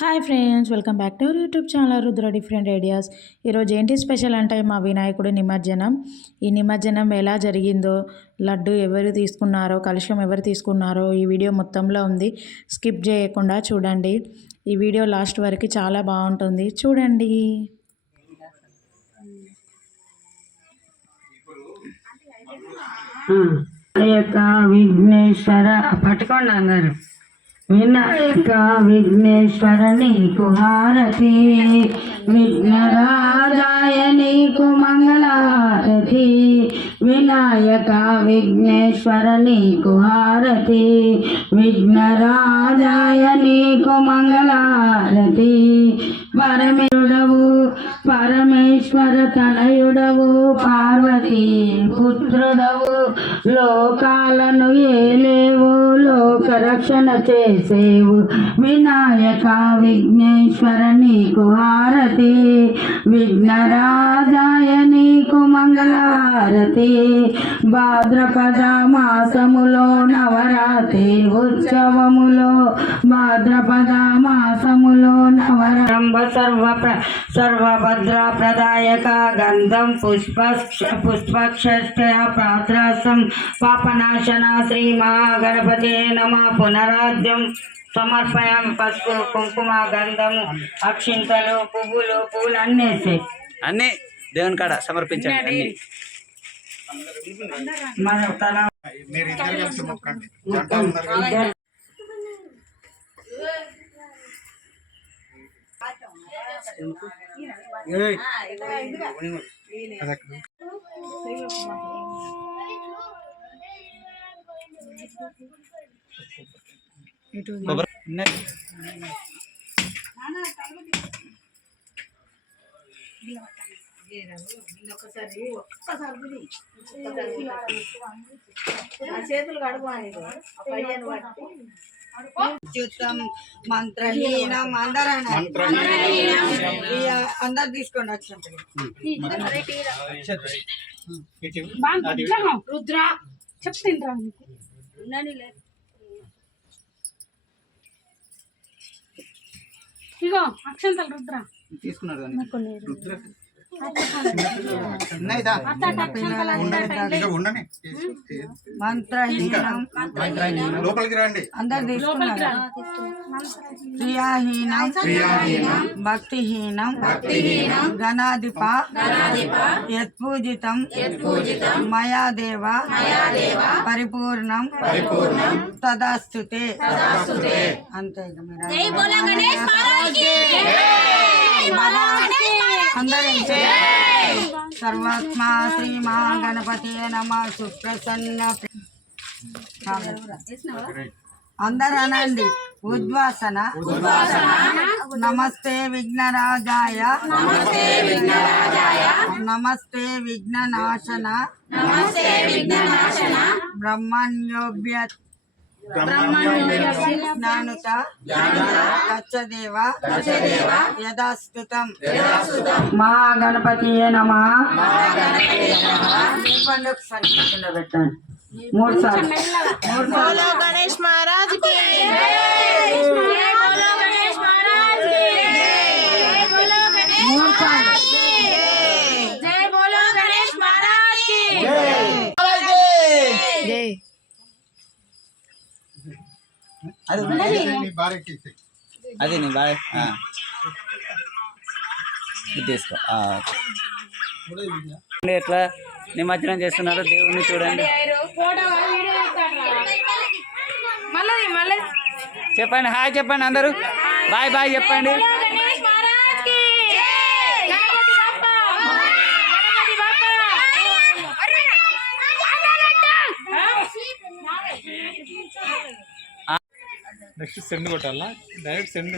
Hi friends welcome back to our YouTube channel Rudra different ideas. ఈరోజు ఏంటి special అంటే మా వినాయకుడి నిమజ్జనం. ఈ నిమజ్జనం ఎలా జరిగిందో లడ్డు ఎవరు తీసుకున్నారో కలుషం ఎవరు తీసుకున్నారో ఈ వీడియో మొత్తంలో ఉంది. స్కిప్ చేయకుండా చూడండి. ఈ వీడియో లాస్ట్ వరకు చాలా బాగుంటుంది. చూడండి. విఘ్నేశ్వర పట్టుకోండి అందరు వినాయక విఘ్నేశ్వర నీకు హారతి విఘ్నరాజాయ నీకు మంగళహారతి వినాయక విఘ్నేశ్వర నీకు హారతి విఘ్నరాజాయ నీకు మంగళహారతి పరమేయుడవు పరమేశ్వర తనయుడవు పార్వతీ పుత్రుడవు. లోకాలను ఏలేవు లోక రక్షణ చేసేవు. వినాయక విఘ్నేశ్వర నీకు హారతి. విఘ్నరాజాయ నీకు మంగళారతి భాద్రపద మాసములో నవరాత్రి ఉత్సవములో భాద్రపద మాసములో నవరంభ సర్వ ప్ర- సర్వభద్ర ప్రదాయక గంధం పుష్ప పుష్పక్షయ పాత్రాసం పాపనాశన శ్రీ మహాగణపతే నమ పునరాద్యం. సమర్పయం పసుపు కుంకుమ గంధము అక్షింతలు పువ్వులు పువ్వులు అన్నీ వేసాయి అన్ని దేవుని కాడ సమర్పించండి అన్ని మన తల ఇద్దరు కొబ్బరి ఉన్నాయి. అత్యుత్తం మంత్రహీనం. అందరూ అందరు తీసుకోండి వచ్చినప్పుడు రుద్ర. చెప్తుండ్రా ఇగో అక్షంతలు రుద్ర తీసుకున్నారు కానీ. లోపలికి రండి. అందరు తీసుకున్నారు? క్రియాహీనం భక్తిహీనం గణాధిప యత్పూజితం మయా దేవ పరిపూర్ణం తదాస్తుతే. అంతే ఇక మీరు. అందరూ సర్వాత్మా శ్రీ మహాగణపతి నమ సుప్రసన్న. అందరూ అనండి ఉద్వాసన. నమస్తే విఘ్నరాజాయ. నమస్తే విఘ్ననాశన. నమస్తే విఘ్ననాశన. బ్రహ్మణ్యోభ్య జ్ఞానుత గచ్చదేవ యథాస్తుతం. మహాగణపతి నమ. పెట్టండి. మూడు సార్లు. మూడు సార్లు. గణేష్ మహారాజ్కి మూడు సార్లు జై బోలో గణేష్ మహారాజ్కి అది. అది నీ బాయ్ ఆ. ఇది తీసుకో ఎట్లా నిమజ్జనం చేస్తున్నారు దేవుణ్ణి చూడండి. చెప్పండి హాయ్ చెప్పండి అందరూ. బాయ్ బాయ్ చెప్పండి గణేష్ మహారాజ్కి గణపతి బప్పా గణపతి బప్పా నెక్స్ట్ సెండ్ కొట్టాలా? Direct send